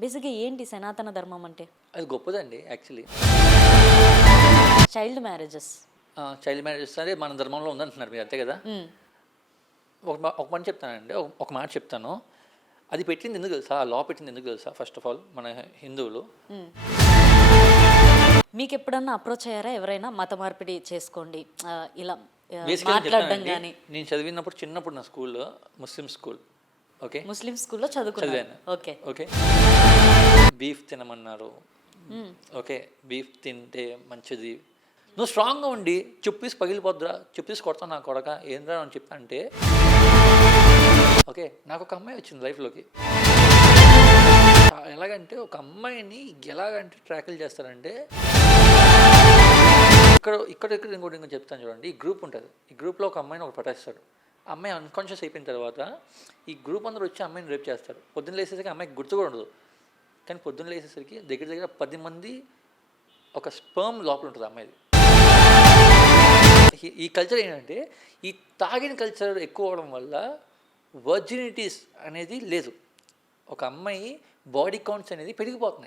బేసిక్గా ఏంటి సనాతన ధర్మం అంటే? అది గొప్పదండి actually. Child marriages. Child marriages సరే మన ధర్మంలో ఉందంటున్నారు మీరు, అంతే కదా. ఒక పని చెప్తానండి, ఒక మాట చెప్తాను. అది పెట్టింది ఎందుకు తెలుసా, ఆ లా పెట్టింది ఎందుకు తెలుసా? ఫస్ట్ ఆఫ్ ఆల్ మన హిందువులు. మీకు ఎప్పుడన్నా అప్రోచ్ అయ్యారా ఎవరైనా మత మార్పిడి చేసుకోండి ఇలా బేసిక్గా మాట్లాడడం కానీ? నేను చదివినప్పుడు చిన్నప్పుడు నా స్కూల్లో ముస్లిం స్కూల్, ఓకే, ముస్లిం స్కూల్లో చదువుకున్నాను. చదివాను. ఓకే. ఓకే, బీఫ్ తినమన్నారు. ఓకే, బీఫ్ తింటే మంచిది, నువ్వు స్ట్రాంగ్గా ఉండి చెప్పేసి పగిలిపోద్దురా, చెప్పేసి కొడతాను నా కొడక ఏంద్రా అని చెప్పి అంటే, ఓకే, నాకు ఒక అమ్మాయి వచ్చింది లైఫ్లోకి. ఎలాగంటే ఒక అమ్మాయిని ఎలాగంటే ట్రాకిల్ చేస్తారంటే, ఇక్కడ ఇంకోటి చెప్తాను చూడండి. ఈ గ్రూప్ ఉంటుంది, ఈ గ్రూప్లో ఒక అమ్మాయిని ఒకటి పట్టేస్తాడు. ఆ అమ్మాయి అన్కాన్షియస్ అయిపోయిన తర్వాత ఈ గ్రూప్ అందరూ వచ్చి అమ్మాయిని రేప్ చేస్తారు. పొద్దున్న లేసేసరికి అమ్మాయికి గుర్తు కూడా ఉండదు, కానీ పొద్దున్న లేసేసరికి దగ్గర 10 మంది ఒక స్పర్మ్ లోపల ఉంటుంది అమ్మాయిది. ఈ కల్చర్ ఏంటంటే, ఈ తాగిన కల్చర్ ఎక్కువ అవడం వల్ల వర్జినిటీస్ అనేది లేదు. ఒక అమ్మాయి బాడీ కౌంట్స్ అనేది పెరిగిపోతున్నాయి.